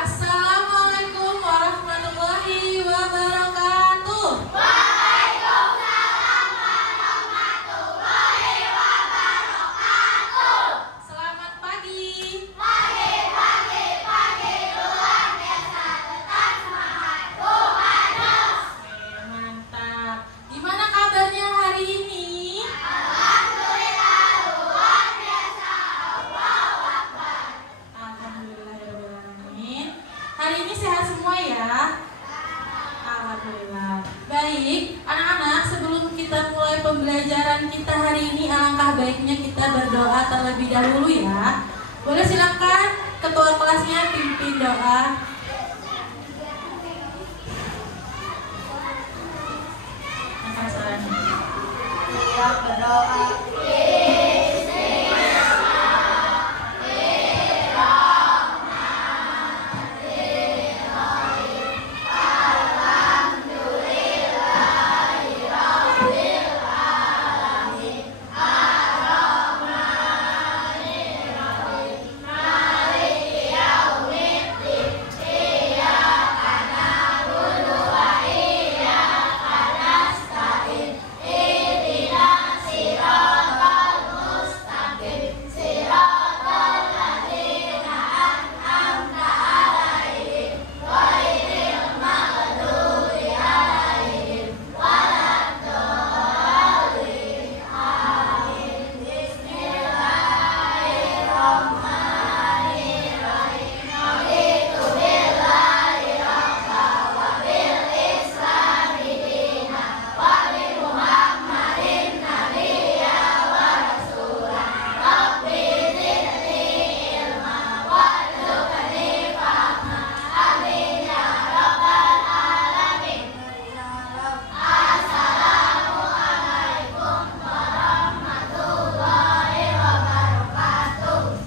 Assalamualaikum warahmatullahi wabarakatuh. Waalaikumsalam warahmatullahi wabarakatuh. Selamat pagi. Pagi, pagi, pagi, luar biasa, tetap semangat, Bumanus. Oke, mantap. Gimana kabarnya hari ini? Alhamdulillah, luar biasa, Allahu Akbar. Alhamdulillahirrahmanirrahim. Hari ini sehat semua ya? Alhamdulillah. Baik, anak-anak, sebelum kita mulai pembelajaran kita hari ini, alangkah baiknya kita berdoa terlebih dahulu ya. Boleh silakan ketua kelasnya pimpin doa. Apa sarannya? Siap berdoa.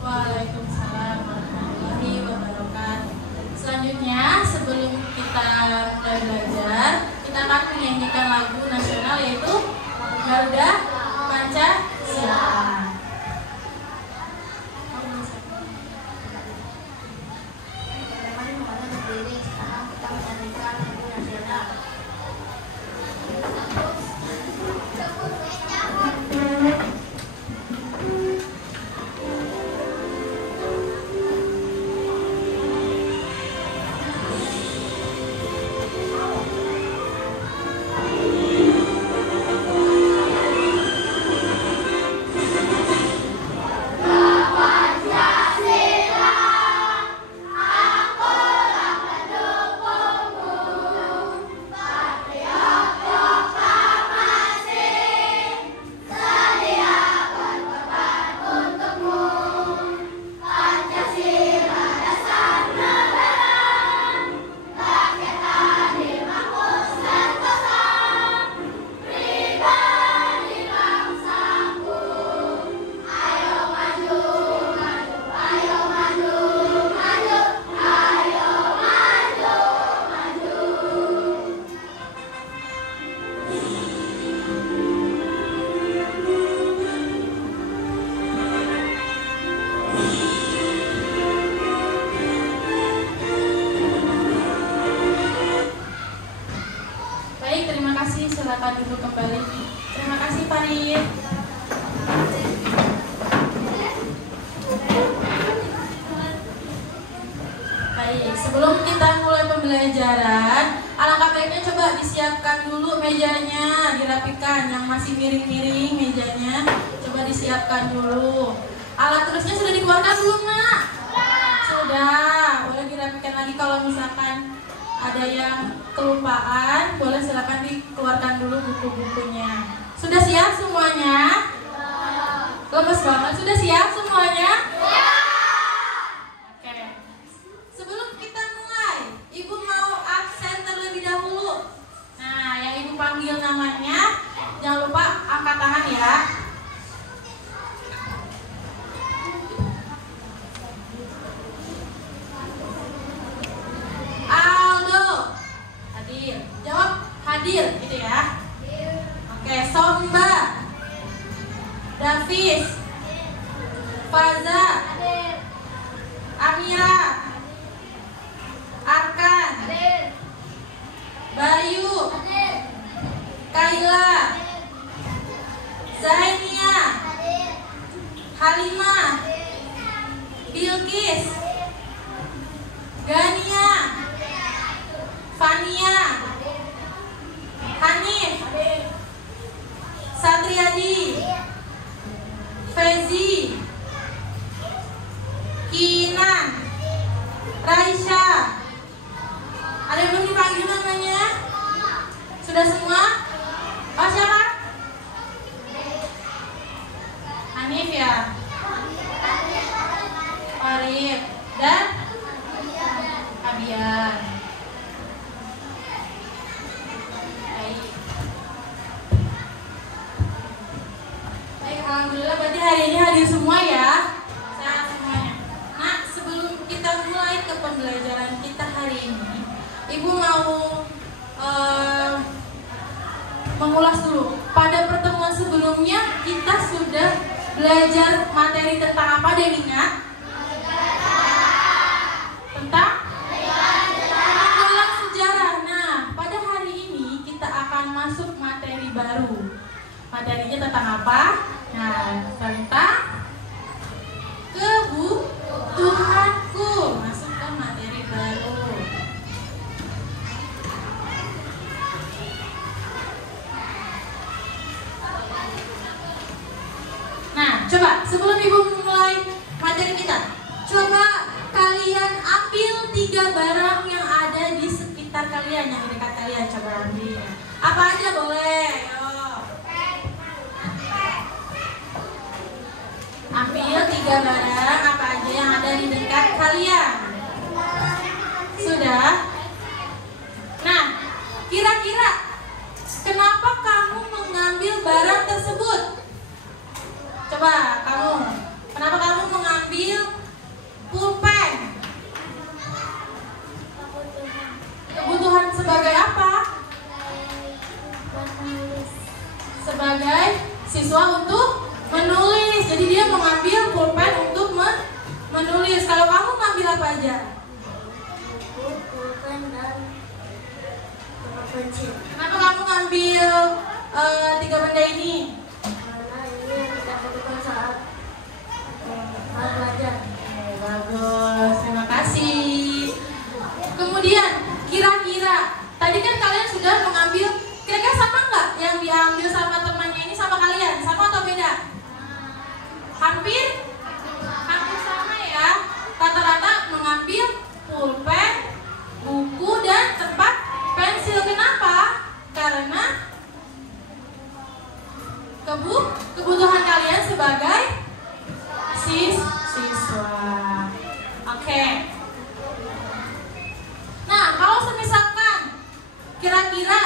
Waalaikumsalam warahmatullahi wabarakatuh. Selanjutnya, sebelum kita mulai belajar, kita akan menyanyikan lagu nasional yaitu Garuda Pancasila. Baik, terima kasih. Silakan duduk kembali. Terima kasih, Farid. Baik, sebelum kita mulai pembelajaran, alangkah baiknya coba disiapkan dulu mejanya, dirapikan. Yang masih miring-miring mejanya, coba disiapkan dulu. Alat tulisnya sudah dikeluarkan belum, Nak? Sudah. Boleh dirapikan lagi kalau misalkan ada yang kelupaan, boleh silakan dikeluarkan dulu buku-bukunya. Sudah siap semuanya? Lemes banget. Sudah siap semuanya? Oke. Sebelum kita mulai, Ibu mau absen terlebih dahulu. Nah, yang Ibu panggil namanya, jangan lupa angkat tangan ya. Aldo. Hadir. Jawab hadir gitu ya. Oke, Somba. Davis. Faza. Amira. Bilkis, Gania, Fania, Hanif, Satriadi, Fezi, Kinan, Raisya. Ada yang belum dipanggil namanya? Sudah semua? Oh, siapa? Hanif ya? Arif dan Abian. Baik, alhamdulillah berarti hari ini hadir semua ya. Sehat semuanya. Nah, sebelum kita mulai ke pembelajaran kita hari ini, Ibu mau mengulas dulu. Pada pertemuan sebelumnya kita sudah belajar materi tentang apa, ada yang ingat? Tentang sejarah. Nah, pada hari ini kita akan masuk materi baru. Materinya tentang apa? Nah, tentang kebutuhanku. Masuk ke materi baru. Nah, coba sebelum Ibu mulai materi kita, coba kalian ambil 3 barang yang ada di sekitar kalian, yang di dekat kalian. Coba ambil. Apa aja boleh? Ayo. Ambil 3 barang apa aja yang ada di dekat kalian. Sudah? Nah, kira-kira kenapa kamu mengambil barang tersebut? Coba kamu, kenapa kamu mengambil pulpen? Kebutuhan sebagai apa? Sebagai siswa untuk menulis. Jadi dia mengambil pulpen untuk menulis. Kalau kamu mengambil apa aja? Pulpen dan pensil. Kenapa kamu ngambil 3 benda ini? Karena ini yang kita butuhkan saat belajar. Bagus, terima kasih. Kemudian kira-kira tadi kan kalian sudah mengambil, kira-kira sama nggak yang diambil sama temannya ini sama kalian? Sama atau beda? Hampir sama ya. Rata-rata mengambil pulpen, buku dan tempat pensil. Kenapa? Karena kebutuhan kalian sebagai siswa. Oke. Nah, kalau semisalkan kira-kira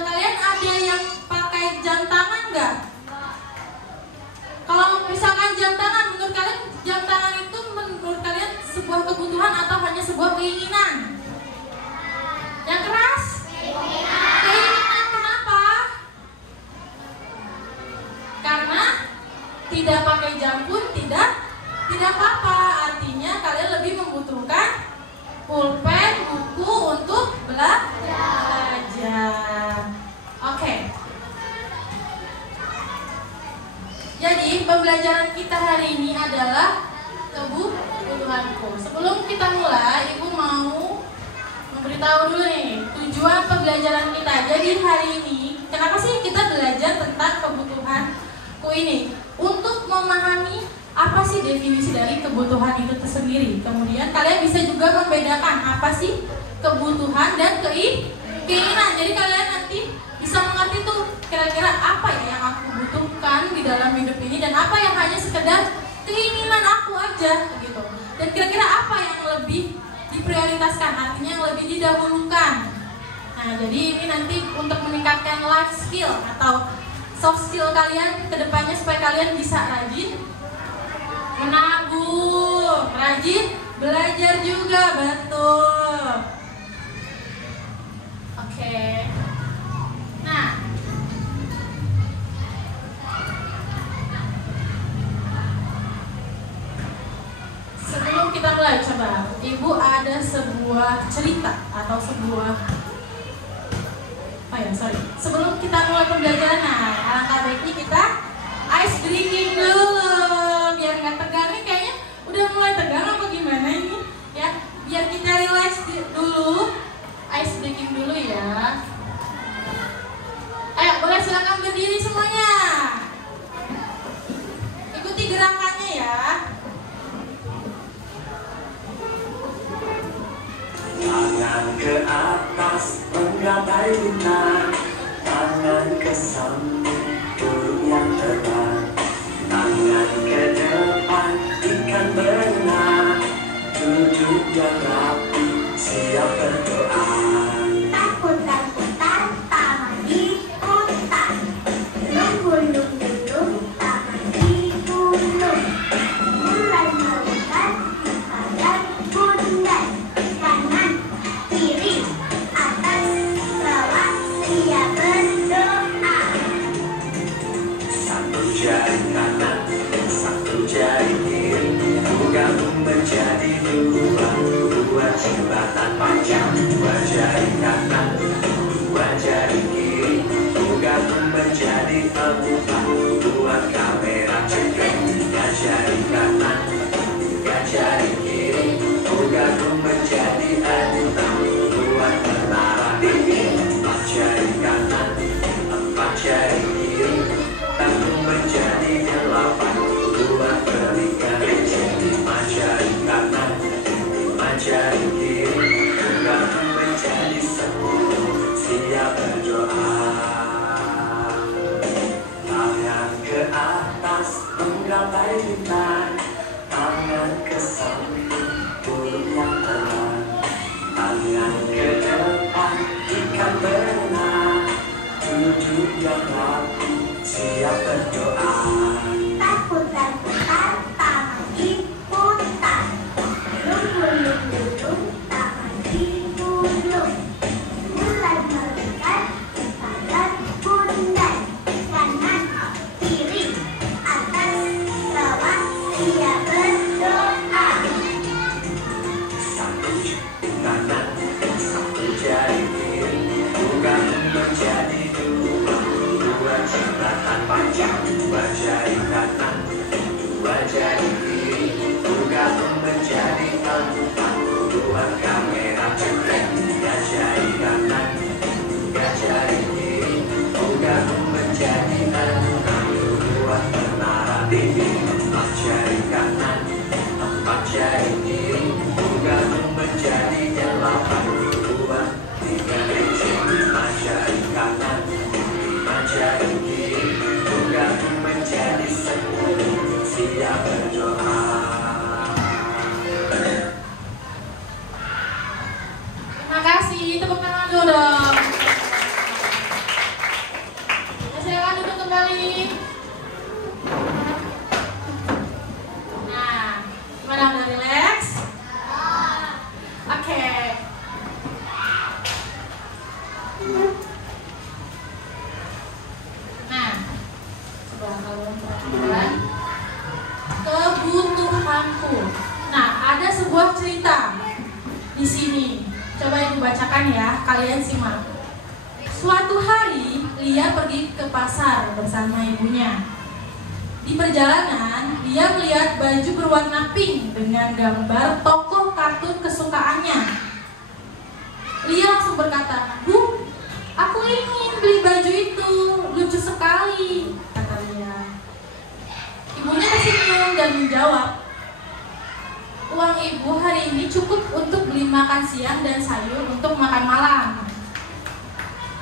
kalian ada yang pakai jam tangan nggak? Kalau misalkan jam tangan, menurut kalian jam tangan itu menurut kalian sebuah kebutuhan atau hanya sebuah keinginan? Yang keras? Keinginan. Kenapa? Karena tidak pakai jam pun tidak apa-apa. Artinya kalian lebih membutuhkan pulpen, buku untuk belajar. Oke. Jadi pembelajaran kita hari ini adalah kebutuhanku. Sebelum kita mulai, Ibu mau memberitahu dulu nih tujuan pembelajaran kita. Jadi hari ini, kenapa sih kita belajar tentang kebutuhanku ini? Untuk memahami apa sih definisi dari kebutuhan itu tersendiri. Kemudian kalian bisa juga membedakan apa sih kebutuhan dan keinginan. Jadi kalian nanti bisa mengerti tuh kira-kira apa ya yang aku butuhkan di dalam hidup ini dan apa yang hanya sekedar keinginan aku aja gitu. Dan kira-kira apa yang lebih diprioritaskan, artinya yang lebih didahulukan. Nah, jadi ini nanti untuk meningkatkan life skill atau soft skill kalian ke depannya supaya kalian bisa rajin menabung, rajin belajar juga, betul. Oke. Nah, sebelum kita mulai, coba Ibu ada sebuah cerita atau sebelum kita mulai pembelajaran, nah, alangkah baiknya kita ice drinking dulu biar nggak tegang. Nih kayaknya udah mulai tegang apa gimana ini? Ya, biar kita relax dulu, ice breaking dulu ya. Ayo, boleh silakan berdiri semuanya. Ikuti gerakannya ya. Tangan ke atas menggapai bintang, tangan ke samping burung yang terbang, tangan ke depan ikan berenang, duduk yang rapi siap berdoa. Takut-takutan tangan diputar, gulung-gulung tangan digulung, mulai melihat badan bundar, kanan kiri atas bawah siap berdoa. Satu jari kanan, satu jari kiri, gabung menjadi dua jembatan panjang. Dua jari kanan, dua jari kiri, gabung menjadi empat. Buat kamera cekrek. Tiga jari kanan, tiga jari kiri, gabung menjadi enam. Buat menara dinding. Empat jari kanan, empat jari kiri, gabung menjadi delapan. Buat berikan rejim. Lima jari kanan, lima jari kiri, gabung menjadi 10. Siap berdoa. Tangan ke atas menggapai bintang, tangan ke samping burung yang terbang, tangan ke depan ikan berenang, duduk yang rapi siap berdoa. Takut-takutan tangan diputar, gulung-gulung tangan digulung, mulai melihat badan bundar, kanan kiri atas bawah siap berdoa. Satu jari kanan, satu jari kiri, gabung menjadi dua jembatan panjang. Dua jari kanan, dua jari kiri, gabung menjadi empat. Buat kamera cekrek. Tiga jari kanan, tiga jari kiri, gabung menjadi enam. Buat menara dinding. Empat jari kanan, empat jari kiri, gabung menjadi delapan. Buat tiga rejim. Lima jari kanan, lima jari kiri, gabung menjadi 10. Siap berdoa. Terima kasih, tepuk tangan dulu dong. Ya, silakan duduk kembali. Nah, gimana, udah relax? Oke. Nah, coba kalian perhatikan kebutuhanku. Nah, ada sebuah cerita di sini. Coba ibu bacakan ya, kalian simak. Suatu hari, Lia pergi ke pasar bersama ibunya. Di perjalanan, dia melihat baju berwarna pink dengan gambar tokoh kartun kesukaannya. Lia langsung berkata, "Bu, aku ingin beli baju itu, lucu sekali," kata Lia. Ibunya tersenyum dan menjawab, "Uang ibu hari ini cukup untuk beli makan siang dan sayur untuk makan malam.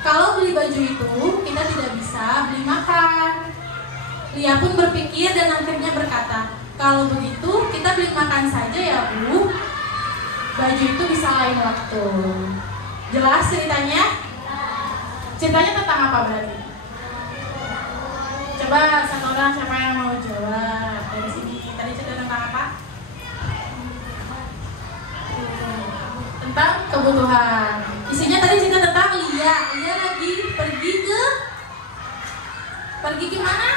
Kalau beli baju itu, kita tidak bisa beli makan." Lia pun berpikir dan akhirnya berkata, "Kalau begitu, kita beli makan saja ya, Bu. Baju itu bisa lain waktu." Jelas ceritanya? Ceritanya tentang apa berarti? Coba satu orang siapa yang mau jawab dari sini. Tadi cerita tentang apa? Tentang kebutuhan. Isinya tadi cerita tentang Lia lagi pergi ke mana?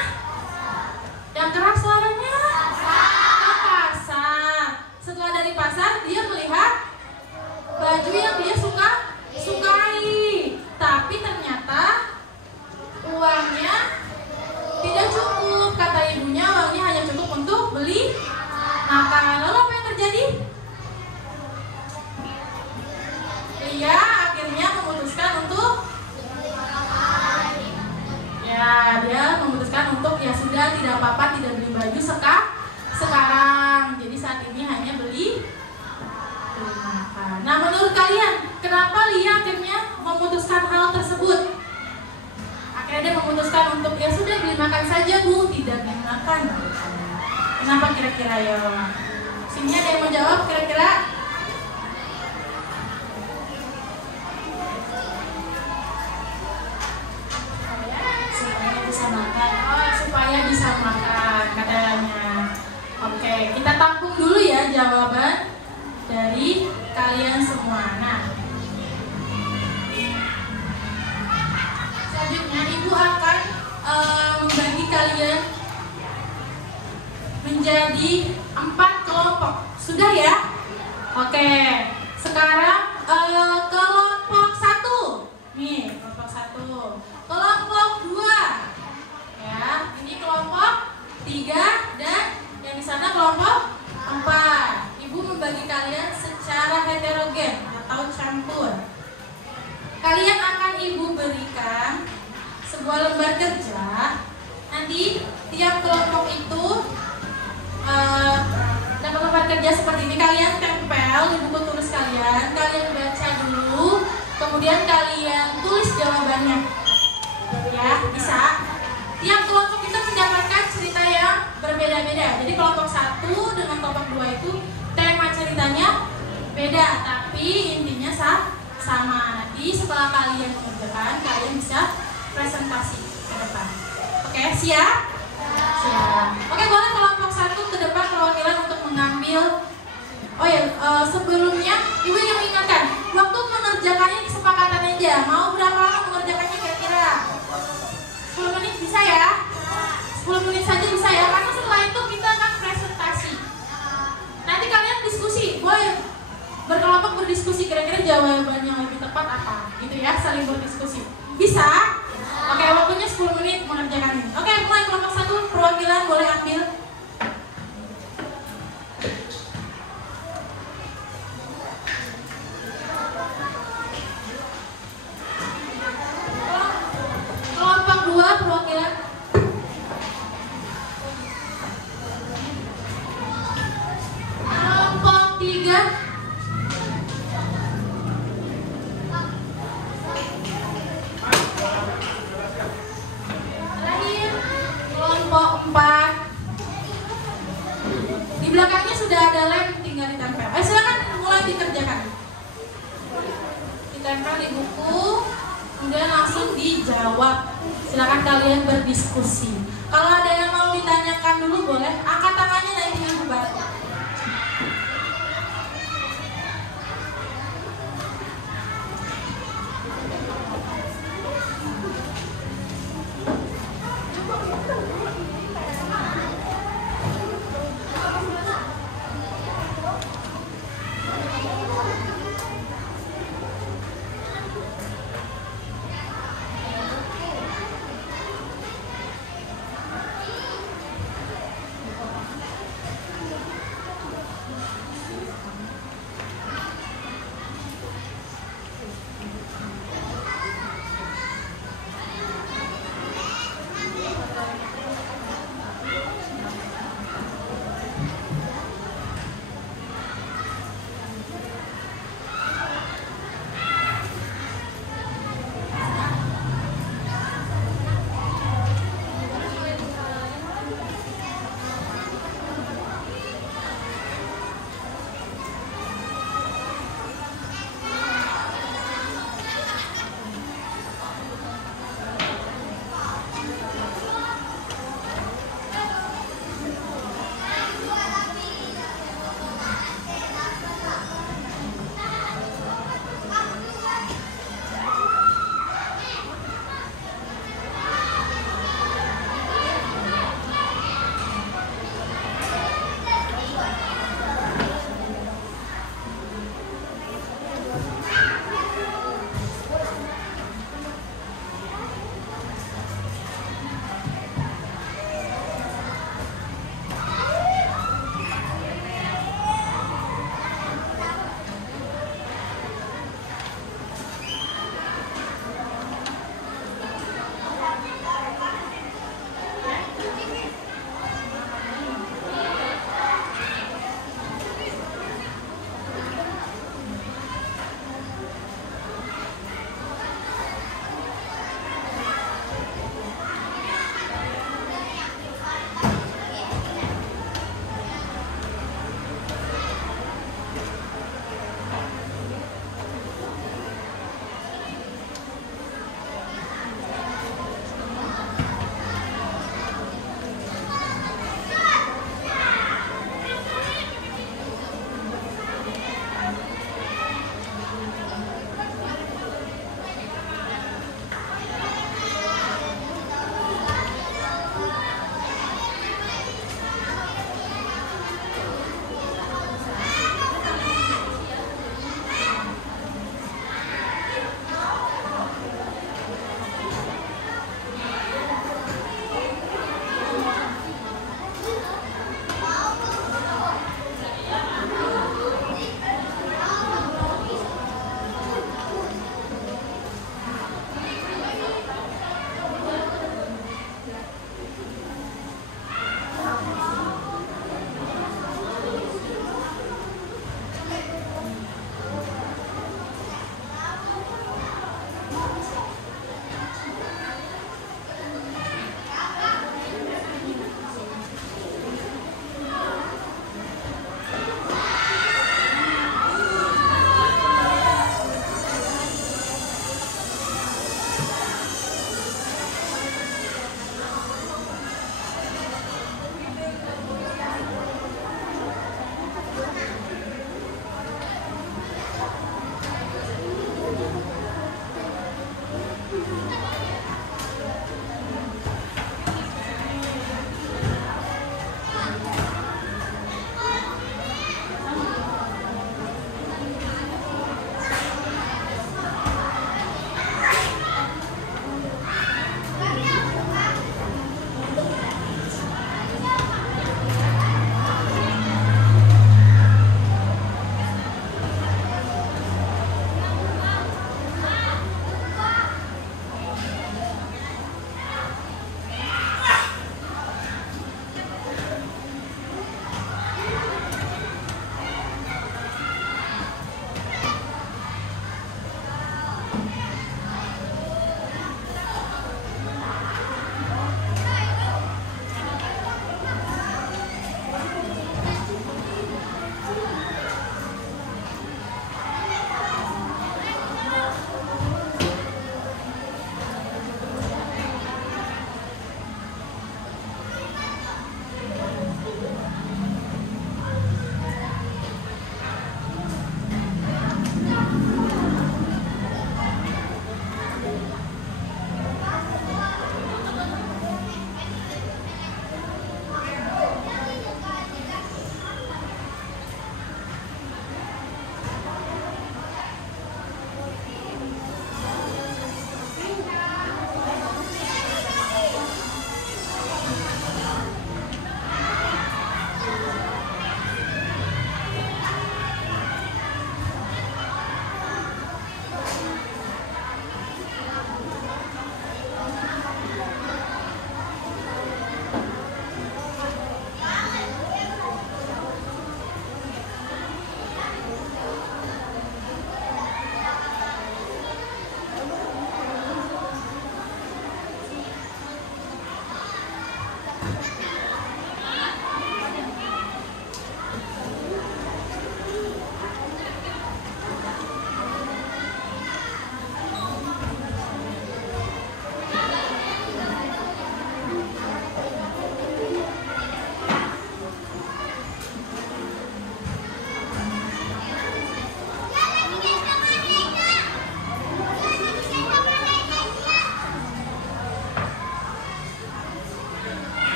Yang keras suaranya? Ke pasar. Setelah dari pasar dia melihat baju yang dia sukai, tapi ternyata uangnya tidak cukup. Kata ibunya uangnya hanya cukup untuk beli makan. Lalu apa memutuskan untuk ya sudah beli makan saja Bu, tidak dimakan. Kenapa kira-kira ya? Sini ada yang mau jawab kira-kira? Supaya bisa makan. Oh, supaya bisa makan katanya. Oke, kita tampung dulu ya jawaban dari kalian semua. Nah, selanjutnya Ibu akan membagi kalian menjadi 4 kelompok. Sudah ya? Oke, sekarang kelompok 1. Nih, kelompok 1. Kelompok 2. Ya, ini kelompok 3 dan yang di sana kelompok 4. Ibu membagi kalian secara heterogen atau campur. Kalian akan Ibu berikan sebuah lembar kerja. Nanti tiap kelompok itu dapat lembar kerja seperti ini. Kalian tempel di buku tulis kalian. Kalian baca dulu, kemudian kalian tulis jawabannya. Ya, bisa. Tiap kelompok itu mendapatkan cerita yang berbeda-beda. Jadi kelompok 1 dengan kelompok 2 itu tema ceritanya beda, tapi intinya sama. Nanti setelah kalian mengerjakan, kalian bisa presentasi ke depan. Oke, siap? Siap. Oke, boleh kelompok 1 ke depan perwakilan untuk mengambil. Oh ya, sebelumnya Ibu yang mengingatkan, waktu mengerjakannya kesepakatan aja. Mau berapa lama mengerjakannya kira-kira? 10 menit bisa ya? 10 menit saja bisa ya? Karena setelah itu kita akan presentasi. Nanti kalian diskusi, boleh berkelompok berdiskusi kira-kira jawaban yang lebih tepat apa, gitu ya, saling berdiskusi. Bisa? Oke, waktunya 10 menit mengerjakan ini. Oke, mulai kelompok 1 perwakilan boleh ambil. Kelompok 2 perwakilan. Kelompok 3. Terakhir kelompok 4. Di belakangnya sudah ada lem, tinggal ditempel. Silakan mulai dikerjakan. Ditempel di buku, kemudian langsung dijawab. Silakan kalian berdiskusi. Kalau ada yang mau ditanyakan dulu boleh angkat tangannya, nanti Ibu bantu.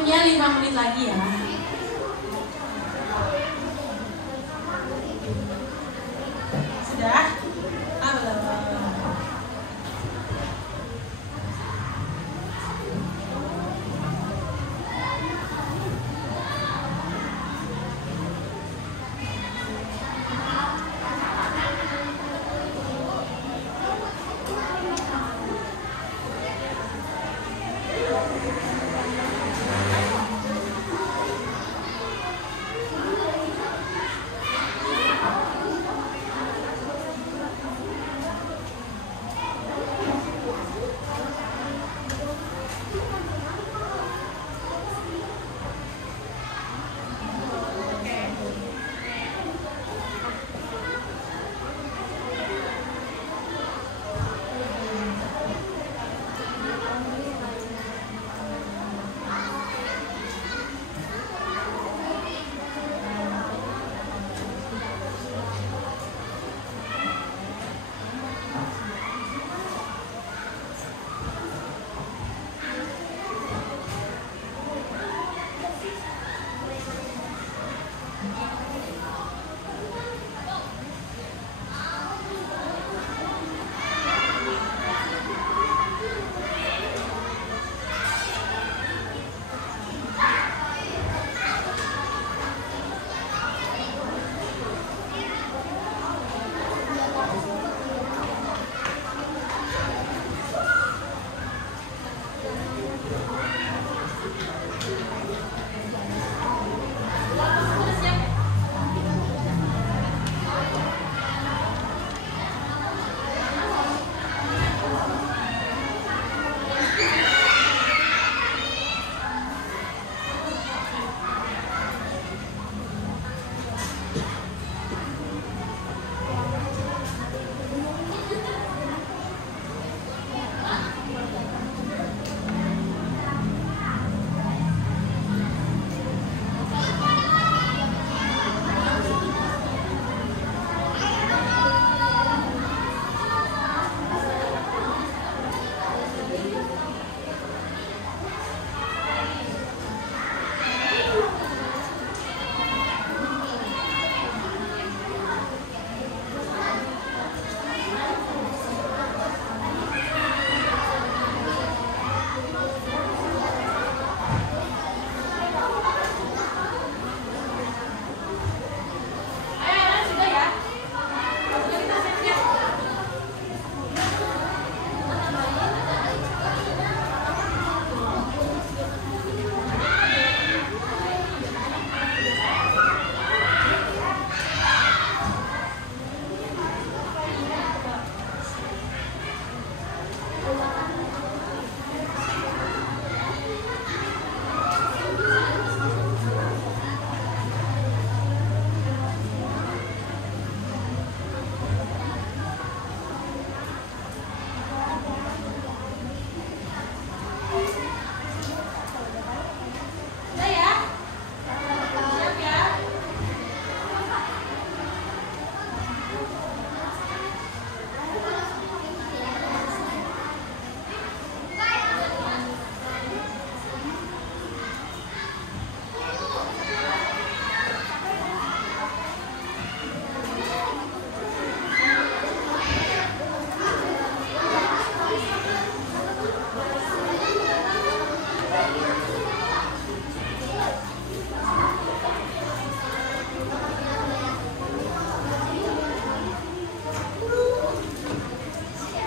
Waktunya 5 menit lagi ya. Sudah?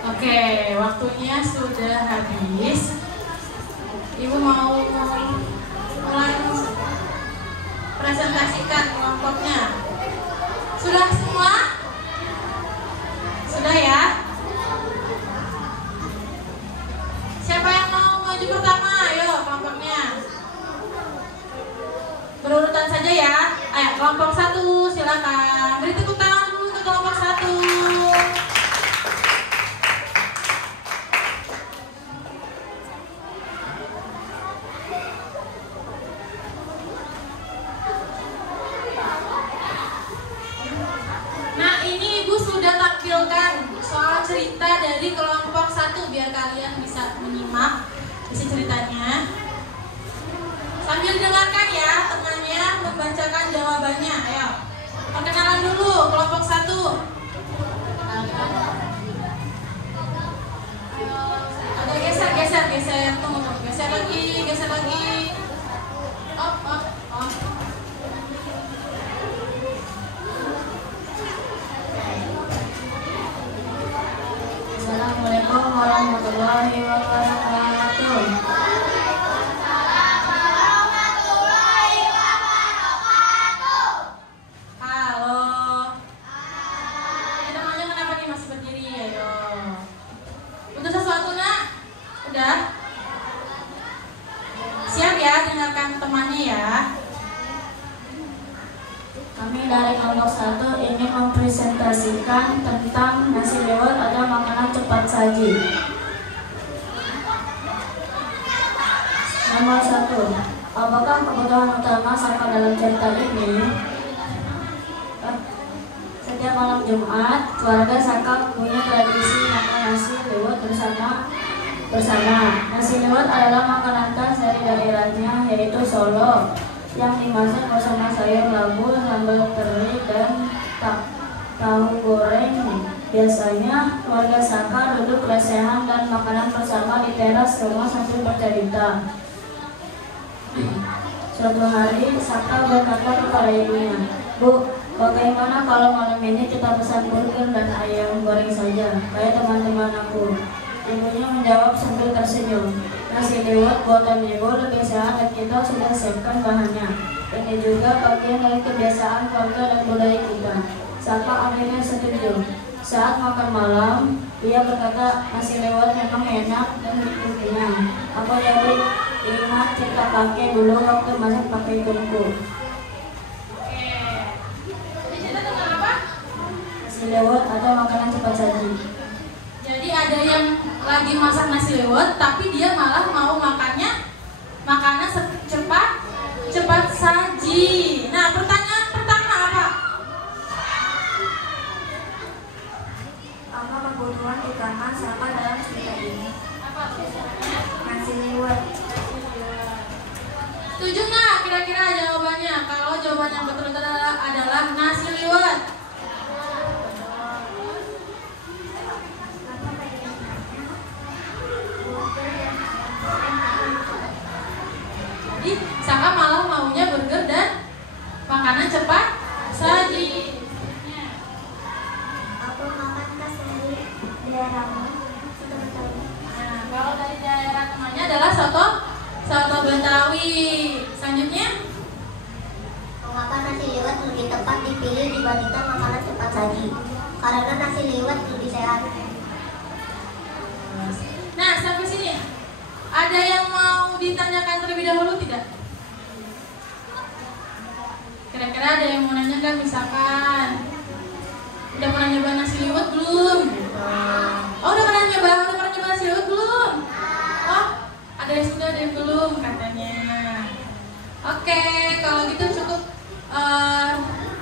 Oke, waktunya sudah habis. Ibu mau mulai presentasikan kelompoknya. Sudah semua? Sudah ya? Siapa yang mau maju pertama? Ayo kelompoknya. Berurutan saja ya. Ayo kelompok 1 silakan. Beri tepuk tangan dulu ke kelompok 1. Soal cerita dari kelompok 1 biar kalian bisa menyimak isi ceritanya. 1, Sambil dengarkan ya temannya membacakan jawabannya. Ayo. Perkenalan dulu kelompok 1. Ada geser. Tunggu. Geser lagi. Oh. Assalamualaikum warahmatullahi wabarakatuh. Halo. Kita namanya kenapa nih masih berdiri? Ayo. Butuh sesuatu nak? Udah? Siap ya dengarkan temannya ya. Kami dari kelompok 1 ini mempresentasikan tentang nasi liwet atau makanan cepat saji. Nomor 1. Apakah kebutuhan utama Saka dalam cerita ini? Setiap malam Jumat, keluarga Saka punya tradisi makan nasi liwet bersama. Nasi liwet adalah makanan khas dari daerahnya, yaitu Solo, yang dimasak bersama sayur labu, sambal teri, dan tahu goreng. Biasanya keluarga Saka duduk lesehan dan makanan bersama di teras rumah sambil bercerita. Suatu hari Saka berkata kepada ibunya, "Bu, bagaimana kalau malam ini kita pesan burger dan ayam goreng saja, kayak teman-teman aku?" Ibunya menjawab sambil tersenyum, "Nasi liwet buatan ibu lebih sehat dan kita sudah siapkan bahannya. Ini juga bagian dari kebiasaan keluarga dan budaya kita." Saka akhirnya setuju. Saat makan malam, ia berkata, "Nasi liwet memang enak dan bikin kenyang. Aku jadi ingat cerita kakek dulu waktu masak pakai tungku." Oke. Di sini tentang apa? Nasi liwet atau makanan cepat saji. Jadi ada yang lagi masak nasi liwet, tapi dia malah mau makannya makanan cepat saji. Nah, pertanyaan pertama apa? Apa kebutuhan utama Saka dalam cerita ini? Apa tulisannya? Nasi liwet. Setuju nggak kira-kira jawabannya? Kalau jawaban yang betul adalah nasi liwet. Jadi Saka malah maunya burger dan makanan cepat saji. Apa makan khas dari daerahmu? Nah, kalau dari daerah temannya adalah soto Betawi. Selanjutnya, Mengapa nasi liwet lebih tepat dipilih dibandingkan makanan cepat saji? Karena nasi liwet lebih sehat. nah sampai sini ada yang mau ditanyakan terlebih dahulu tidak? Kira-kira ada yang mau nanya kan? Misalkan udah pernah nyoba nasi liwet belum? Oh, udah pernah nyoba nasi liwet belum? Oh, ada yang sudah, ada yang belum katanya. Oke, kalau gitu cukup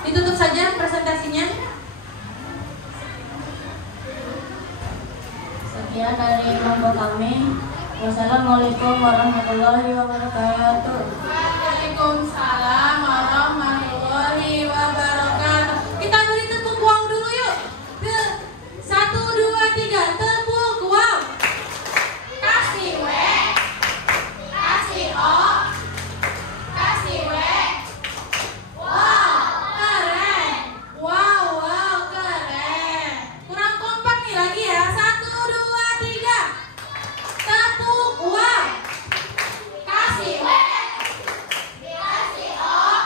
ditutup saja presentasinya. Sekian dari kelompok kami. Wassalamualaikum warahmatullahi wabarakatuh. Waalaikumsalam warahmatullahi wabarakatuh. Kita beri tepuk wow dulu yuk. 1, 2, 3 tepuk wow. Kasih W, kasih O, kasih W. Wow, keren. Wow, keren. Kurang kompak nih lagi ya. 1, 2, 3 tepuk wow. Kasih W, kasih O,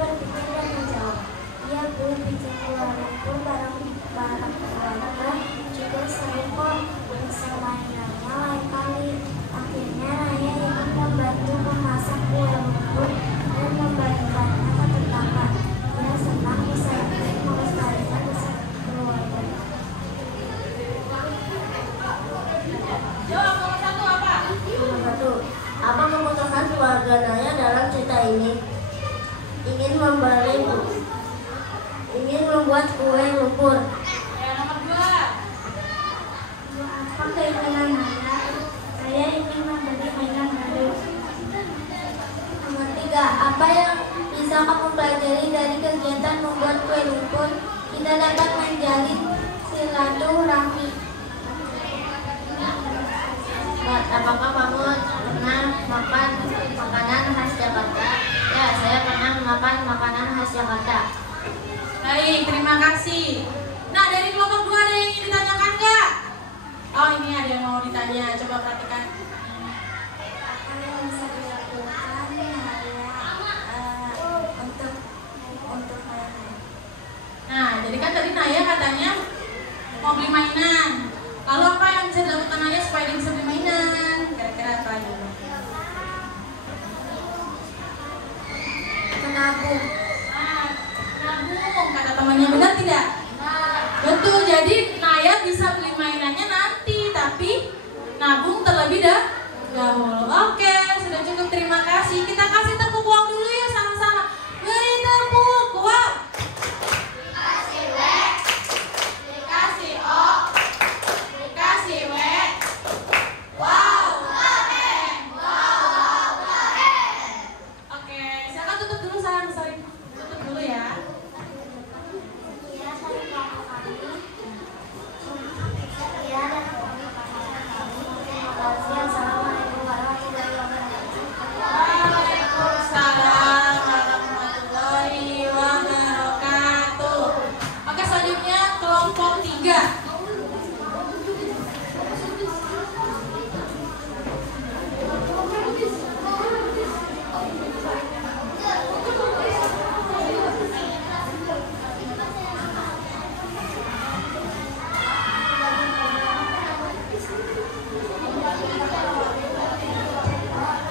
berpikir dan menjawab. Iya Bu, bikin Kuala Lumpur bareng-bareng keluarga juga seru kok. Permainannya lain kali. Akhirnya Raya ingin membantu memasak kue lumpur dan membagikannya ke tetangga. Dia senang bisa ikut melestarikan bersama keluarga. Jawab nomor 1 apa? Nomor 1. Apa keputusan keluarga Naya dalam cerita ini? Ingin membuat kue lumpur. Nomor 2. Apa keinginan Naya? Saya ingin membeli mainan baru. Nomor 3. Apa yang bisa kamu pelajari dari kegiatan membuat kue lumpur? Kita dapat menjalin silaturahmi. Apakah kamu pernah makan makanan khas Jakarta? Ya, saya pernah makan makanan khas Jakarta. Baik, terima kasih. Nah, dari kelompok 2 ada yang ingin ditanyakan nggak? Oh, ini ada yang mau ditanya. Coba perhatikan. Apa yang bisa dilakukan untuk mainan? Nah, jadi kan tadi Naya katanya mau beli mainan. Lalu apa yang bisa dilakukan Naya supaya dia bisa beli mainan? Kira-kira apa ya? Menabung. Nabung, kata temannya, benar tidak? Betul, jadi Naya bisa beli mainannya nanti, tapi nabung terlebih dahulu. Oke, sudah cukup, terima kasih. Kita kasih tepuk uang dulu ya sama-sama. Beri tepuk uang. Dikasih W, dikasih O, dikasih W. Wow, keren. Wow, keren. Oke, silakan tutup dulu, sorry. Tutup dulu ya. Ya, dari kelompok kami. Ya, dan kelompok kami. Terima kasih. Assalamualaikum warahmatullahi wabarakatuh. Waalaikumsalam warahmatullahi wabarakatuh. Oke, selanjutnya kelompok 3.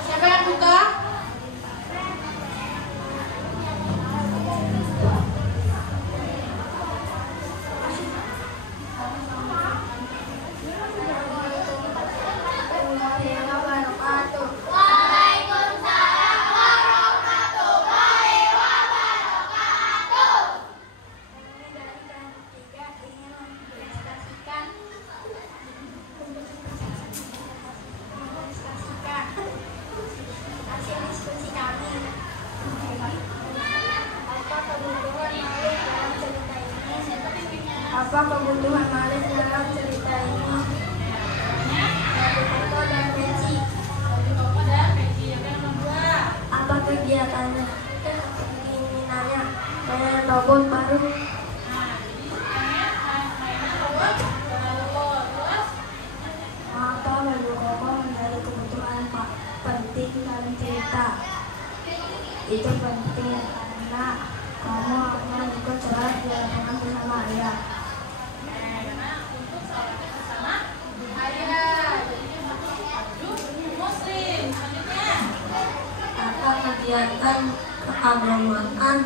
Siapa yang buka? Hasil diskusi kami. Apa kebutuhan Malik dalam cerita ini? Baju koko dan peci. Apa kegiatannya? Keinginannya kayak robot baru. Mengapa baju koko menjadi kebutuhan penting dalam cerita? Itu penting karena kamu akan ikut sholat di lapangan bersama ayah. Apa kegiatan keagamaan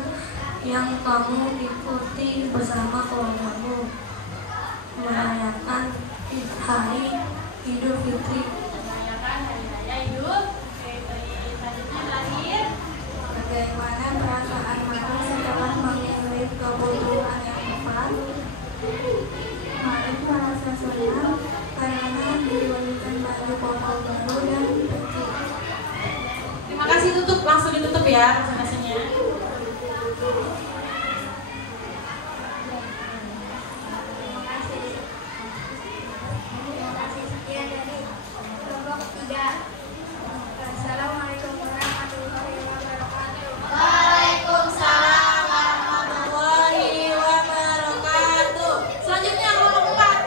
yang kamu ikuti bersama keluargamu? Merayakan hari Idul Fitri. Bagaimana perasaan Malik setelah memilih kebutuhan yang tepat? Malik merasa senang karena diberikan baju koko baru dan peci. Terima kasih, tutup, langsung ditutup ya presentasinya. Terima kasih. Sekian dari kelompok 3. Assalamualaikum warahmatullahi wabarakatuh. Waalaikumsalam warahmatullahi wabarakatuh. Selanjutnya kelompok 4.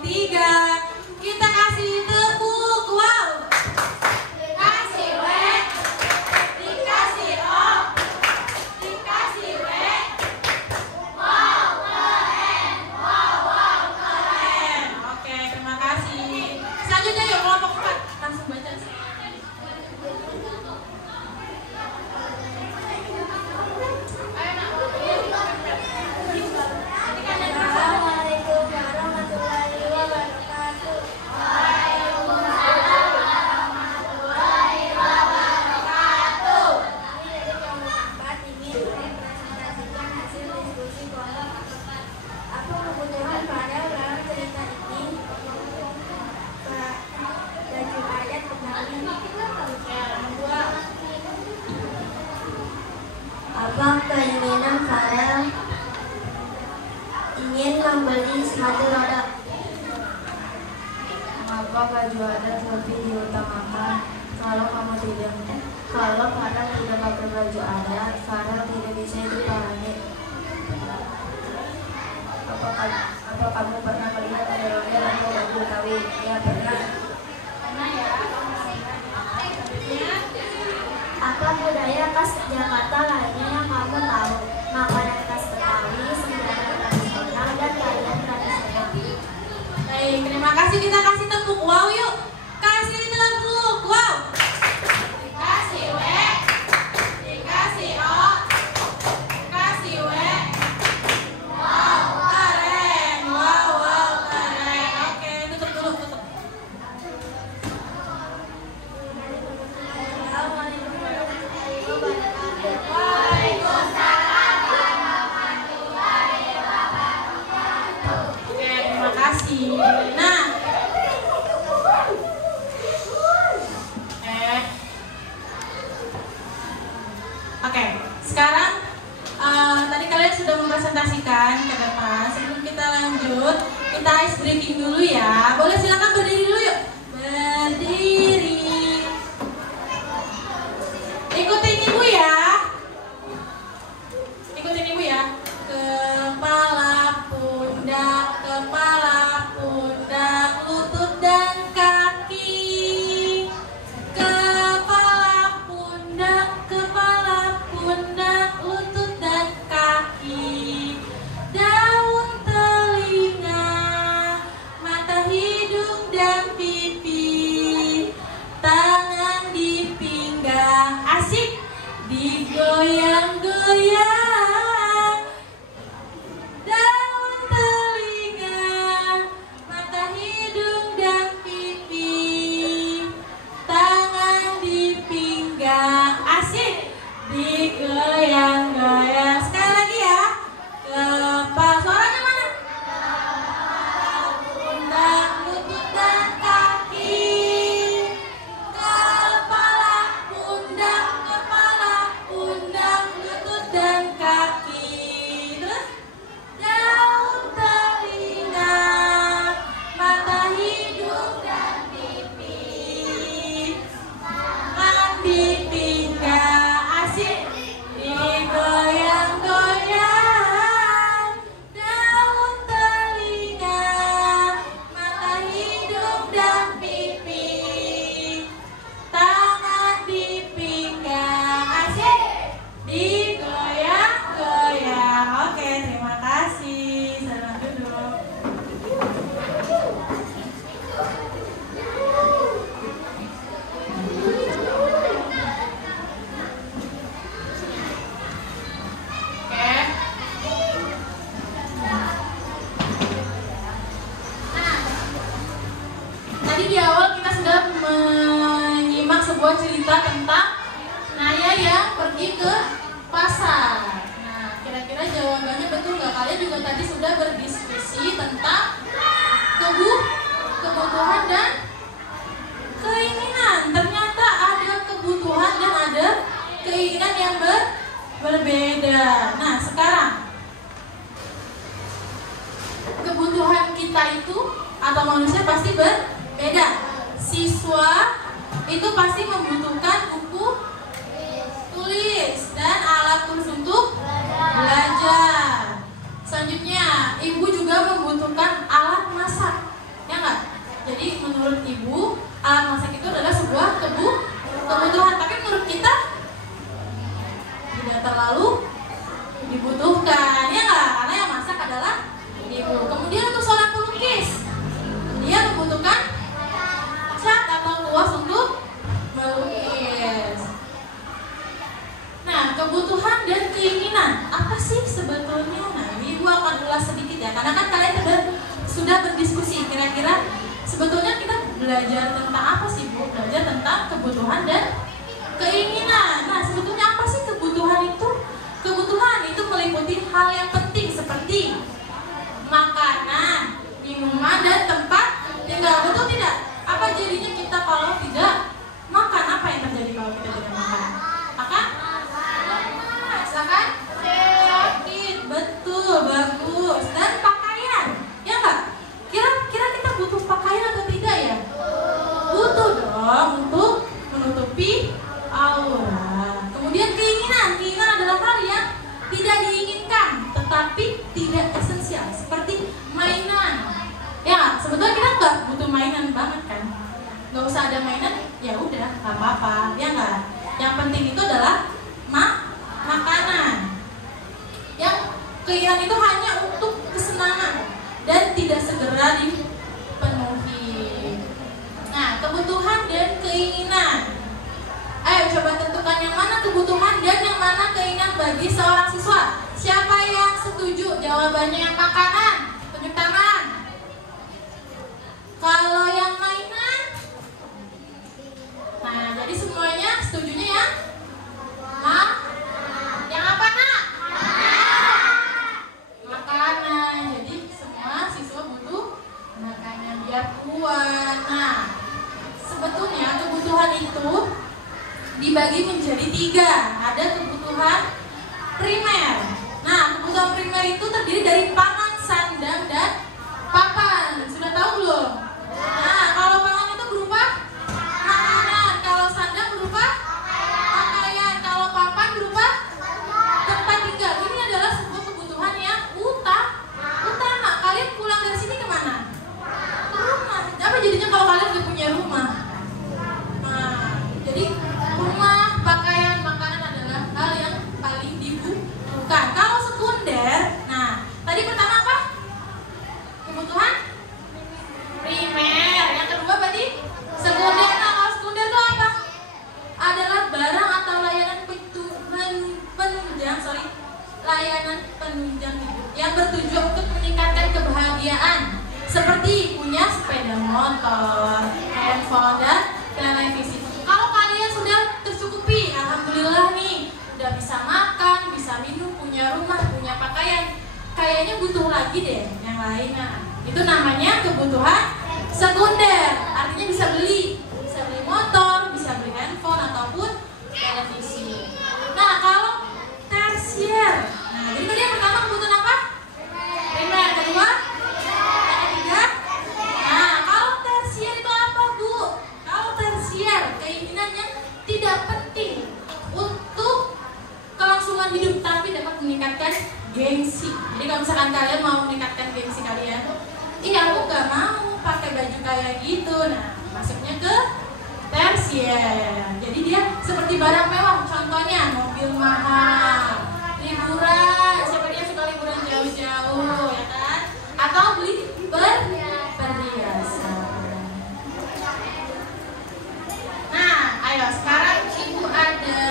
3. Kita kasih tepuk. Wow. Dikasih W, dikasih O, dikasih W. Wow, keren. Wow, keren. Oke, terima kasih. Selanjutnya yuk kelompok 4. Langsung baca. Assalamualaikum warahmatullahi wabarakatuh. Kami dari kelompok 4 ingin mempresentasikan hasil diskusi kelompok 4. Apa kebutuhan Farel dalam cerita ini? Baju adat Betawi. Apa keinginan Farel? Ingin membeli sepatu roda. Mengapa baju adat lebih diutamakan? Kalau Farel tidak pakai baju adat, Farel tidak bisa hidup bahagia. Apa kamu pernah melihat ondel-ondel atau baju Betawi? Ya, pernah. Apa budaya khas Jakarta lainnya yang kamu tahu? Makanan khas Betawi, senjata tradisional, dan tarian tradisional. Baik, terima kasih. Kita kasih tepuk wow yuk. Kasih tepuk wow. Dikasih W, dikasih O, dikasih W. Wow, keren. Wow, keren. Oke, tutup dulu, tutup. Assalamualaikum warahmatullahi wabarakatuh. Oke, terima kasih. Nah, oke, sekarang tadi kalian sudah mempresentasikan ke depan. Sebelum kita lanjut, kita ice breaking dulu ya. Boleh silakan berdiri dulu yuk. Berdiri. Ikutin ibu ya. Ikutin ibu ya. Kepala, pundak, lutut dan kaki. Kepala, pundak, lutut dan kaki. Daun, telinga, mata, hidung dan pipi. Tangan di pinggang, asik, digoyang-goyang. Daun, telinga, mata, hidung dan pipi. Tangan di pinggang, asik, digoyang-goyang. Sekali lagi ya. Kepala, suaranya mana? Pundak, lutut dan kaki. Kepala, pundak, lutut dan kaki. Terus daun, telinga, mata, hidung dan pipi. Tangan di pinggang, asik, digoyang-goyang. Daun, telinga, mata, hidung dan pipi. Tangan di pinggang, asik, digoyang-goyang. Oke, terima kasih. Selamat duduk. Oke. Nah, tadi di awal kita sudah menyimak sebuah cerita tentang Naya yang pergi ke pasar. Nah, kira-kira jawabannya betul nggak? Kalian juga tadi sudah berdiskusi tentang kebutuhan dan keinginan. Ternyata ada kebutuhan dan ada keinginan yang berbeda. Nah, sekarang kebutuhan kita itu atau manusia pasti berbeda. Siswa itu pasti membutuhkan buku tulis dan alat tulis untuk belajar. Selanjutnya, ibu juga membutuhkan alat masak. ulas sedikit ya, karena kan kalian sudah berdiskusi kira-kira sebetulnya kita belajar tentang apa sih Bu? Belajar tentang kebutuhan dan keinginan. Nah, sebetulnya apa sih kebutuhan itu? Kebutuhan itu meliputi hal yang penting seperti makanan, minuman, dan tempat tinggal. Betul tidak? Apa jadinya kita kalau tidak makan? Apa yang terjadi kalau kita tidak makan? Makan? Makan? Sakit. Betul, bagus. Dan pakaian, ya nggak? Kira-kira kita butuh pakaian atau tidak ya? Butuh dong untuk menutupi aura. Kemudian keinginan adalah hal yang tidak diinginkan tetapi tidak esensial, seperti mainan. Ya, sebetulnya kita nggak butuh mainan banget kan? Nggak usah ada mainan, ya udah, nggak apa-apa, ya nggak? Yang penting itu adalah makanan. Yang keinginan itu hanya untuk kesenangan dan tidak segera dipenuhi. Nah, kebutuhan dan keinginan. Ayo coba tentukan yang mana kebutuhan dan yang mana keinginan bagi seorang siswa. Siapa yang setuju jawabannya yang makanan? Tunjuk tangan. Kalau yang mainan? Nah, jadi semuanya setujunya yang yang apa nak? Makanan. Jadi semua siswa butuh makanan biar kuat. Nah, sebetulnya kebutuhan itu dibagi menjadi 3. Ada kebutuhan primer. Nah, kebutuhan primer itu terdiri dari pangan, sandang, dan papan. Sudah tahu belum? Nah, kalau pangan itu berupa makanan, kalau sandang berupa pakaian, kalau papan berupa tempat tinggal. Ini adalah sebuah kebutuhan yang utama. Kalian pulang dari sini kemana? Ke rumah. Apa jadinya kalau kalian gak punya rumah? Nah, jadi rumah, pakaian, makanan adalah hal yang paling dibutuhkan. Kalau sekunder, nah tadi pertama apa? Kebutuhan primer. Yang kedua berarti sekunder. Nah, kalau sekunder itu apa? Adalah barang atau layanan penunjang hidup yang bertujuan untuk meningkatkan kebahagiaan, seperti punya sepeda motor, handphone, dan televisi. Kalau kalian sudah tercukupi, alhamdulillah nih, udah bisa makan, bisa minum, punya rumah, punya pakaian, kayaknya butuh lagi deh yang lain. Nah, itu namanya kebutuhan sekunder. Artinya bisa beli motor, bisa beli handphone ataupun televisi. Nah, kalau tersier, nah jadi tadi yang pertama kebutuhan apa? Primer. Kedua, yang ketiga. Nah, kalau tersier itu apa Bu? Kalau tersier keinginan yang tidak penting untuk kelangsungan hidup tapi dapat meningkatkan gengsi. Jadi kalau misalkan kalian mau meningkatkan gengsi kalian, aku gak mau pakai baju kayak gitu. Nah, masuknya ke tersier. Jadi dia seperti barang mewah. Contohnya mobil mahal, liburan. Siapa dia suka liburan jauh-jauh, ya kan? Atau beli perhiasan. Nah, ayo sekarang Ibu ada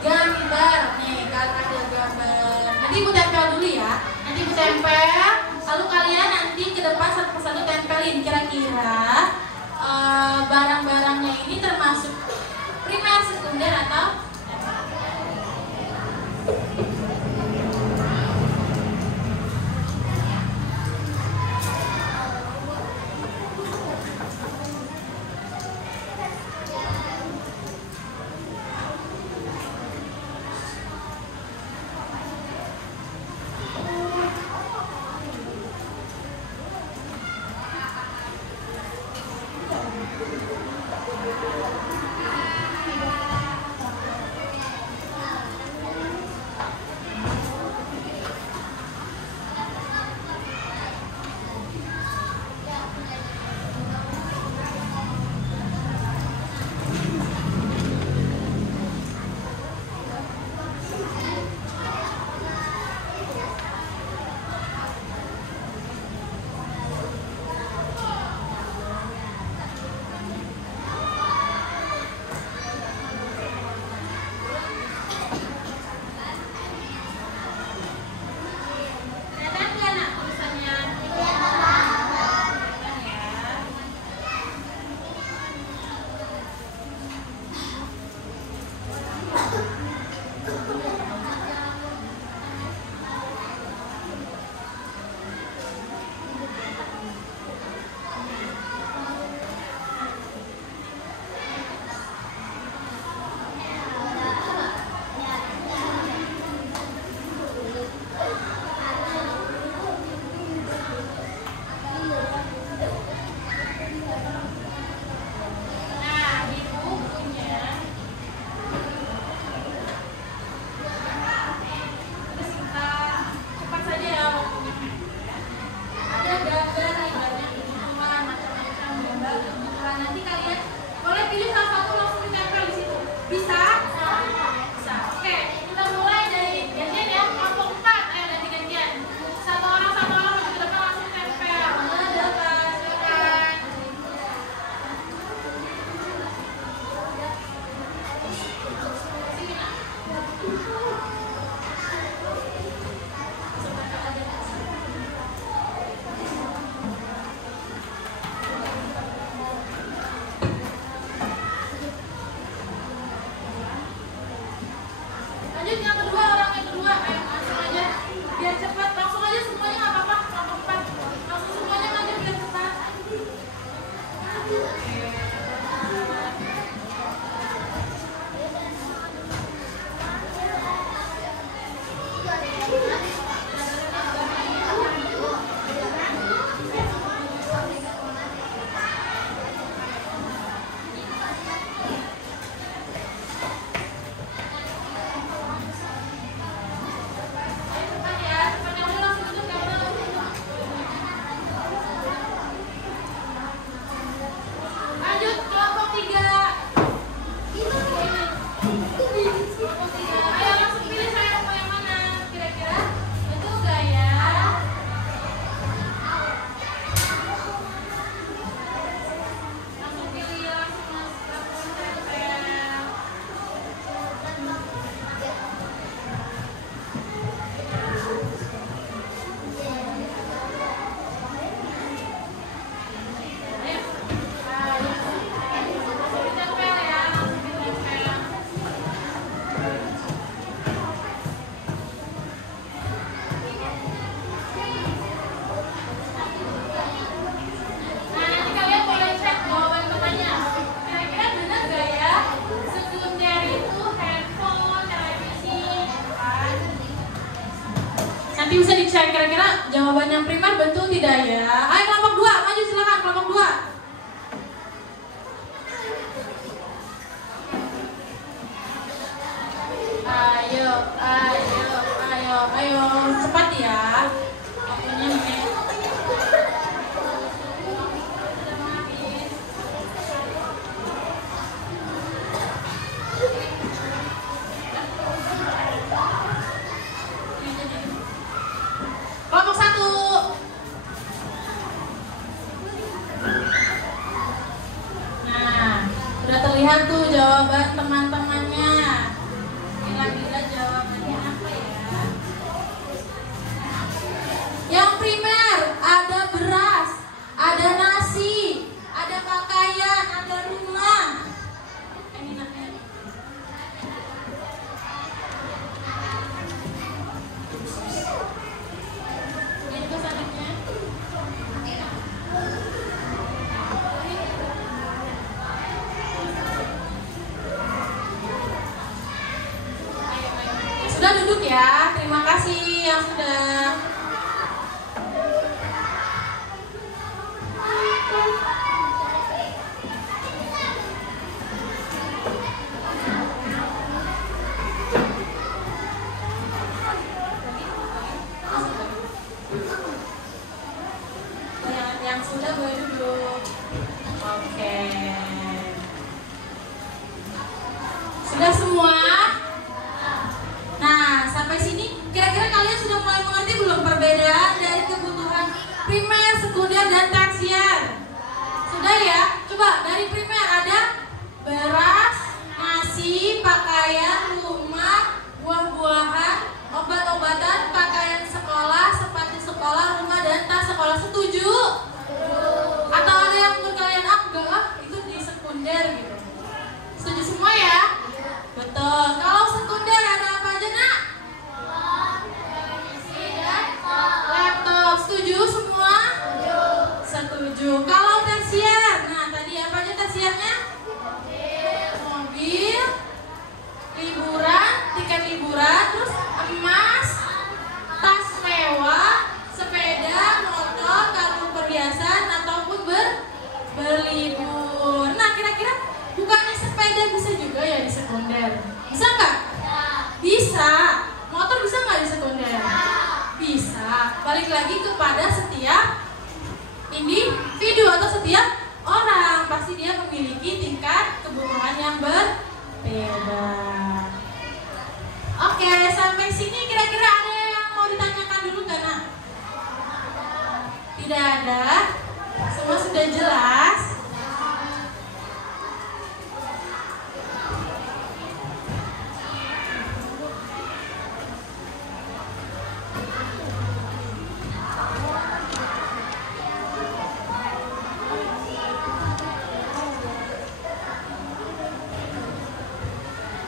gambar nih. Kan ada gambar. Nanti Ibu tempel dulu ya. Nanti Ibu tempel. Lalu kalian nanti ke depan satu persatu tempelin kira-kira barang-barangnya ini termasuk primer, sekunder, atau kira-kira jawaban yang primer betul tidak ya? Ayo kelompok 2, maju silakan kelompok 2. Ayo, cepat ya. Waktunya nih. Kelompok 1. Nah, sudah terlihat tuh jawaban teman-temannya. Kira-kira jawabannya apa ya? Yang primer ada beras, ada nasi, ada pakaian, ada rumah. Ini namanya. Ini tuh selanjutnya. Sudah duduk ya, terima kasih yang sudah. Yang sudah boleh duduk. Oke. Sudah semua? Nah, sampai sini kira-kira kalian sudah mulai mengerti belum perbedaan dari kebutuhan primer, sekunder, dan tersier? Sudah ya? Coba dari primer ada beras, nasi, pakaian, rumah, buah-buahan, obat-obatan, pakaian sekolah, sepatu sekolah, rumah, dan tas sekolah. Setuju? Atau ada yang menurut kalian enggak, itu di sekunder gitu? Setuju semua ya? Betul. Kalau sekunder ada apa aja nak? Laptop. Setuju semua? Setuju. Kalau tersier, nah tadi apa aja tersiernya? Mobil, liburan, tiket liburan, terus emas, tas mewah, sepeda, motor, kartu perhiasan, ataupun berlibur. Nah kira-kira bukannya sepeda bisa juga ya di sekunder? Bisa nggak? Bisa. Motor bisa nggak di sekunder? Bisa. Balik lagi kepada setiap individu atau setiap orang, pasti dia memiliki tingkat kebutuhan yang berbeda. Oke, sampai sini kira-kira ada yang mau ditanyakan dulu nggak nak? Tidak ada. Semua sudah jelas.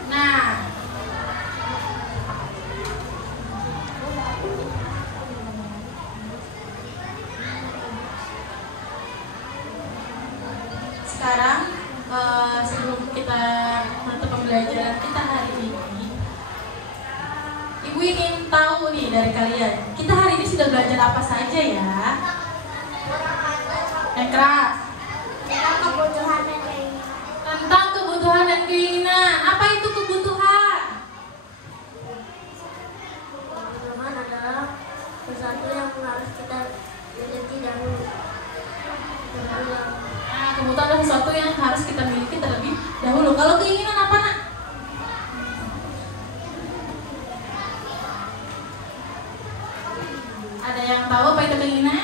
Nah, sekarang sebelum kita menutup pembelajaran kita hari ini, Ibu ingin tahu nih dari kalian, kita hari ini sudah belajar apa saja ya? Yang keras. Tentang kebutuhan dan keinginan. Tentang kebutuhan dan keinginan. Apa itu kebutuhan? Kebutuhan adalah sesuatu yang harus kita miliki dahulu. Nah, kebutuhan adalah sesuatu yang harus kita miliki terlebih dahulu. Kalau keinginan apa nak? Ada yang tahu apa itu keinginan?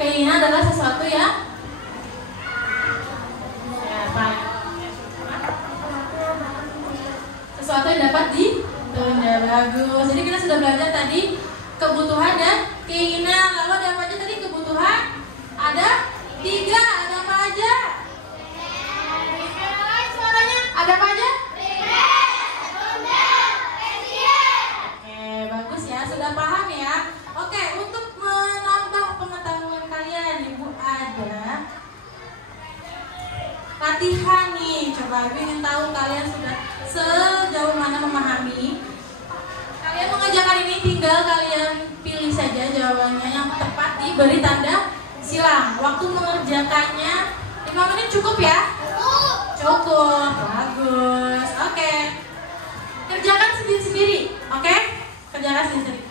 Keinginan adalah sesuatu yang sesuatu yang dapat ditunda. Bagus. Jadi kita sudah belajar tadi kebutuhan dan keinginan. Lalu ada apa aja tadi kebutuhan? Ada 3. Ada apa aja? Suaranya ada apa aja? Oke, bagus ya. Sudah paham ya? Oke, untuk menambah pengetahuan kalian, Ibu ada latihan nih. Coba Ibu ingin tahu kalian sudah kami. Kalian mengerjakan ini tinggal kalian pilih saja jawabannya yang tepat, diberi tanda silang. Waktu mengerjakannya 5 menit cukup ya? Cukup, bagus. Oke. Kerjakan sendiri-sendiri, oke? Kerjakan sendiri-sendiri.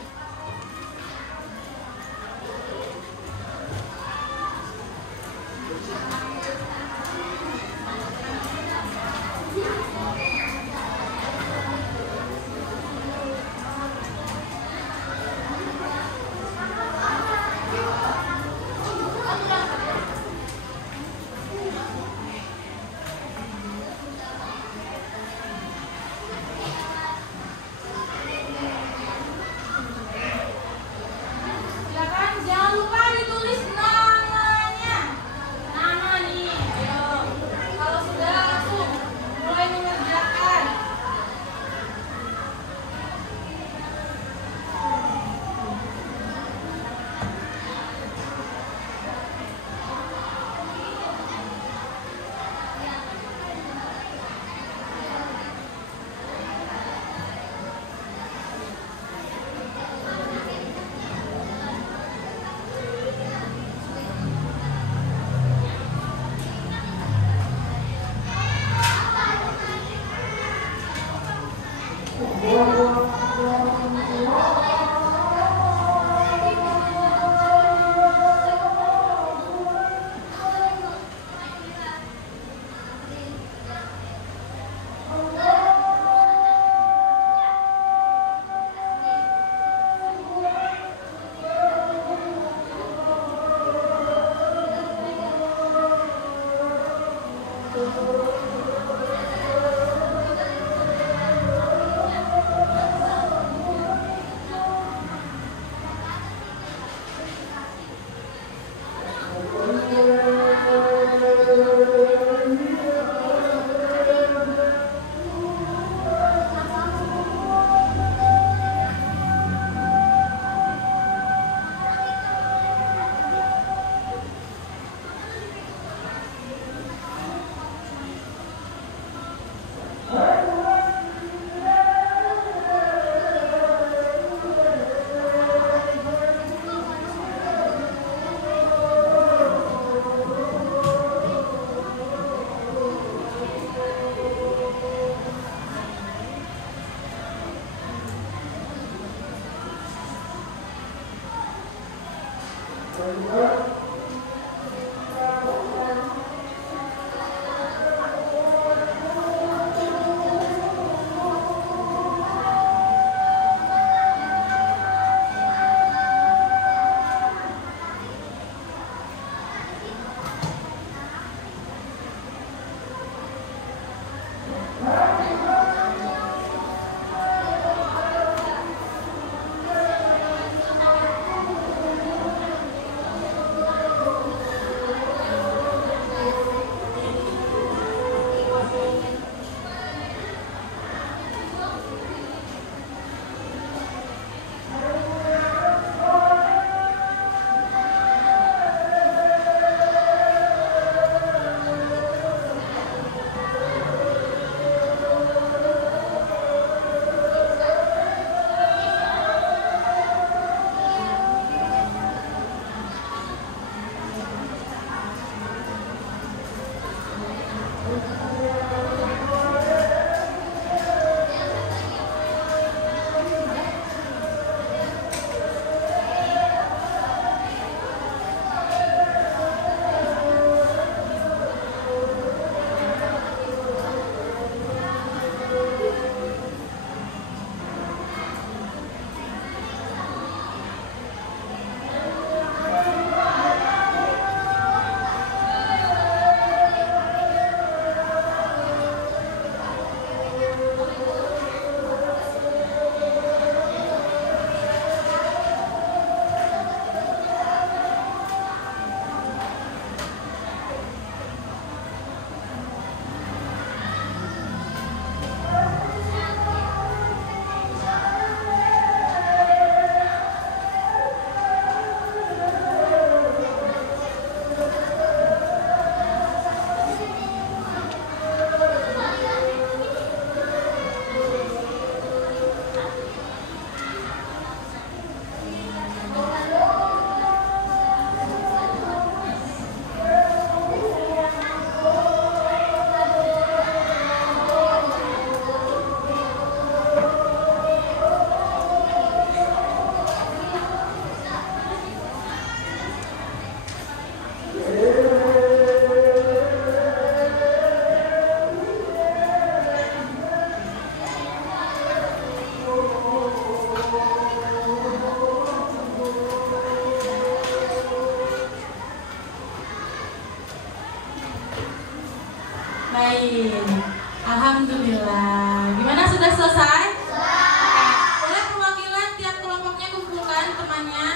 selesai? Oke. Boleh perwakilan tiap kelompoknya kumpulkan temannya.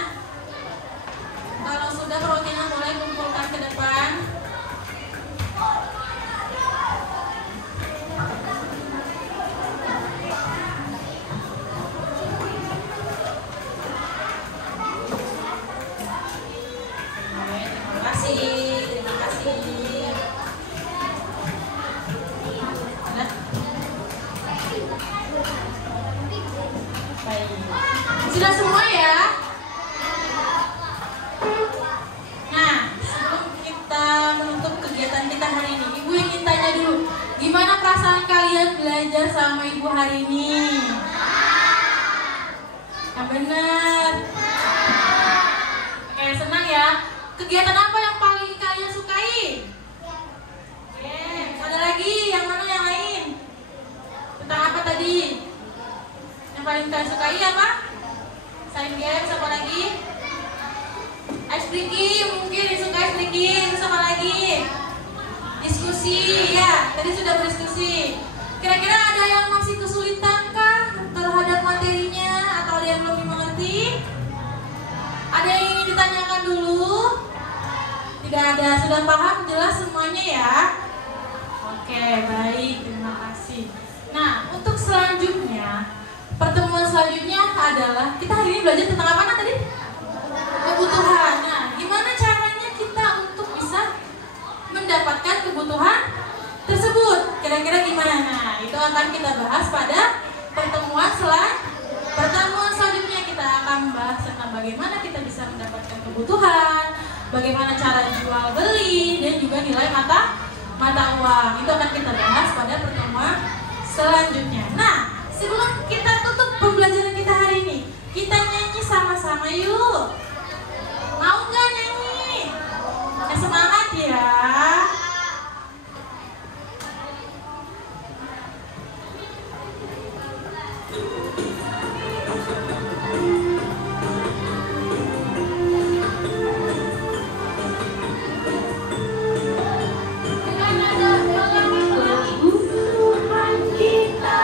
Kalau sudah perwakilan boleh kumpulkan ke depan. Terima kasih. Nah. Baik. Sudah semua ya? Nah, sebelum kita menutup kegiatan kita hari ini, Ibu ingin tanya dulu, gimana perasaan kalian belajar sama Ibu hari ini? Yang benar. Oke, senang ya. Kegiatan apa yang paling kalian sukai? Ada lagi? Yang mana yang lain? Tentang apa tadi? Yang paling kalian sukai apa? Sign game, apa lagi? Ice breaking, mungkin disukai ice breaking. Terus apa lagi? Diskusi, ya. Tadi sudah berdiskusi. Kira-kira ada yang masih kesulitan kah terhadap materinya? Atau ada yang belum dimengerti? Ada yang ingin ditanyakan dulu? Tidak ada, sudah paham jelas semuanya ya? Oke, baik, terima kasih. Nah, untuk selanjutnya, pertemuan selanjutnya adalah kita hari ini belajar tentang apa tadi? Kebutuhan. Nah, gimana caranya kita untuk bisa mendapatkan kebutuhan tersebut? Kira-kira gimana? Nah, itu akan kita bahas pada pertemuan selanjutnya. Kita akan membahas tentang bagaimana kita bisa mendapatkan kebutuhan, bagaimana cara jual beli, dan juga nilai mata uang. Itu akan kita bahas pada pertemuan selanjutnya. Nah, sebelum kita tutup pembelajaran kita hari ini, kita nyanyi sama-sama yuk. Mau nggak nyanyi? Semangat ya. Kebutuhan kita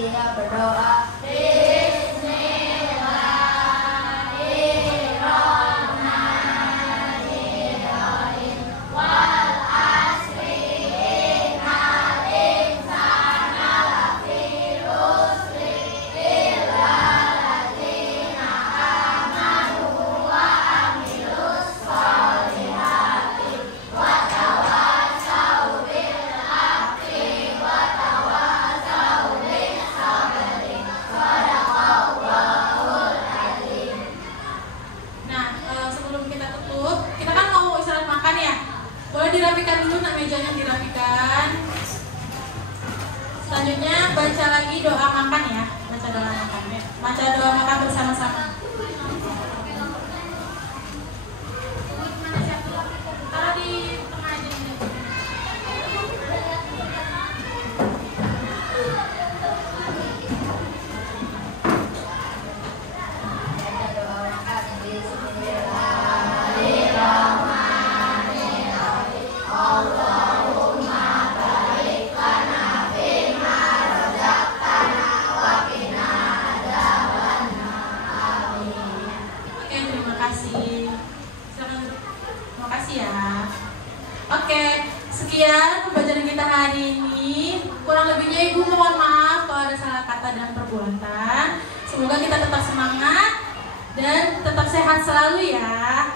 Siap berdoa. Dirapikan dulu, nak mejanya dirapikan. Selanjutnya baca lagi doa makan ya. Baca doa makan ya. Baca doa makan bersama-sama. Taruh di tengah aja ini. Oke, sekian pembelajaran kita hari ini. Kurang lebihnya Ibu mohon maaf kalau ada salah kata dan perbuatan. Semoga kita tetap semangat dan tetap sehat selalu ya.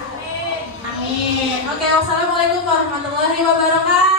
Amin. Oke, wassalamualaikum warahmatullahi wabarakatuh.